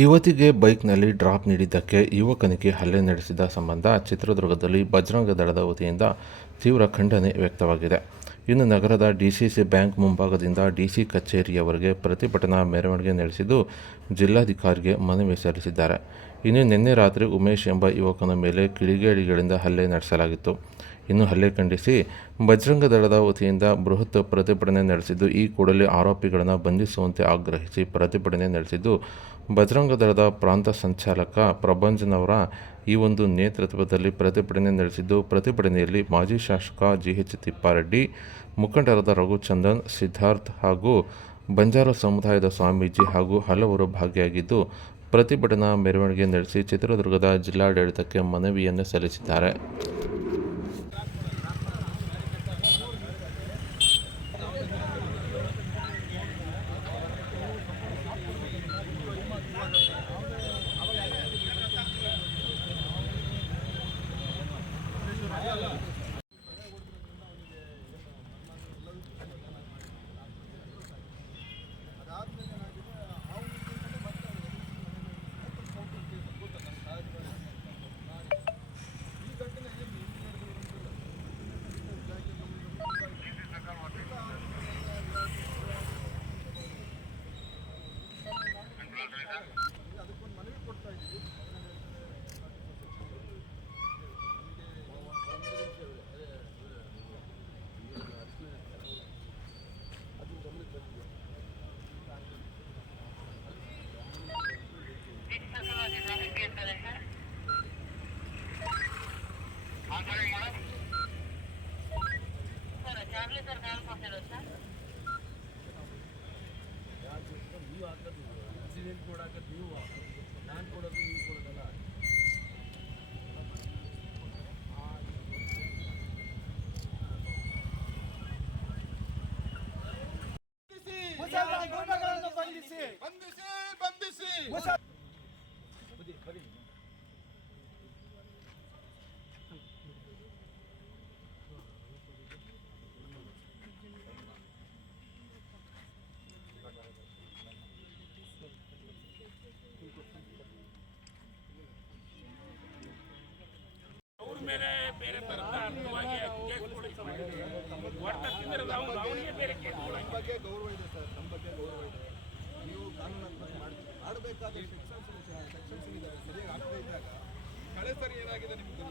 ಯುವತಿಗೆ ಬೈಕ್ನಲ್ಲಿ ಡ್ರಾಪ್ ನೀಡಿದ್ದಕ್ಕೆ ಯುವಕನಿಗೆ ಹಲ್ಲೆ ನಡೆಸಿದ ಸಂಬಂಧ ಚಿತ್ರದುರ್ಗದಲ್ಲಿ ಬಜರಂಗ ದಳದ ವತಿಯಿಂದ ತೀವ್ರ ಖಂಡನೆ ವ್ಯಕ್ತವಾಗಿದೆ. ಇನ್ನು ನಗರದ ಡಿಸಿಸಿ ಬ್ಯಾಂಕ್ ಮುಂಭಾಗದಿಂದ ಡಿಸಿ ಕಚೇರಿಯವರೆಗೆ ಪ್ರತಿಭಟನಾ ಮೆರವಣಿಗೆ ನಡೆಸಿದ್ದು ಜಿಲ್ಲಾಧಿಕಾರಿಗೆ ಮನವಿ ಸಲ್ಲಿಸಿದ್ದಾರೆ. ಇನ್ನು ನಿನ್ನೆ ರಾತ್ರಿ ಉಮೇಶ್ ಎಂಬ ಯುವಕನ ಮೇಲೆ ಕಿಡಿಗೇಡಿಗಳಿಂದ ಹಲ್ಲೆ ನಡೆಸಲಾಗಿತ್ತು. ಇನ್ನು ಹಲ್ಲೆ ಖಂಡಿಸಿ ಬಜರಂಗ ದಳದ ವತಿಯಿಂದ ಬೃಹತ್ ಪ್ರತಿಭಟನೆ ನಡೆಸಿದ್ದು, ಈ ಕೂಡಲೇ ಆರೋಪಿಗಳನ್ನು ಬಂಧಿಸುವಂತೆ ಆಗ್ರಹಿಸಿ ಪ್ರತಿಭಟನೆ ನಡೆಸಿದ್ದು ಬಜರಂಗ ದಳದ ಪ್ರಾಂತ ಸಂಚಾಲಕ ಪ್ರಭಂಜನವರ ಈ ಒಂದು ನೇತೃತ್ವದಲ್ಲಿ ಪ್ರತಿಭಟನೆ ನಡೆಸಿದ್ದು, ಪ್ರತಿಭಟನೆಯಲ್ಲಿ ಮಾಜಿ ಶಾಸಕ ಜಿ ಎಚ್ ತಿಪ್ಪಾರೆಡ್ಡಿ, ಮುಖಂಡರಾದ ರಘುಚಂದನ್, ಸಿದ್ಧಾರ್ಥ್ ಹಾಗೂ ಬಂಜಾರ ಸಮುದಾಯದ ಸ್ವಾಮೀಜಿ ಹಾಗೂ ಹಲವರು ಭಾಗಿಯಾಗಿದ್ದು, ಪ್ರತಿಭಟನಾ ಮೆರವಣಿಗೆ ನಡೆಸಿ ಚಿತ್ರದುರ್ಗದ ಜಿಲ್ಲಾಡಳಿತಕ್ಕೆ ಮನವಿಯನ್ನು ಸಲ್ಲಿಸಿದ್ದಾರೆ. ಮುಸಲ್ಮಾನ ಗುಂಡಗಳನ್ನು ಬಂಧಿಸಿ ಬಂಧಿಸಿ. ಬಂಧಿಸಿ ಅವ್ರ ಮೇಲೆ ಬೇರೆ ಅವ್ನು, ಅವನಿಗೆ ಬೇರೆ ನಮ್ಮ ಬಗ್ಗೆ ಗೌರವ ಇದೆ ಸರ್, ನಮ್ಮ ಬಗ್ಗೆ ಗೌರವ ಇದೆ. ನೀವು ಕಾನೂನಾತ್ಮಕ ಮಾಡಿ ಸರಿಯಾಗಿ ಆಗ್ತಾ ಇದ್ದಾಗ ಕಳೆ ಸರಿ ಏನಾಗಿದೆ ನಿಮ್ಗೆ?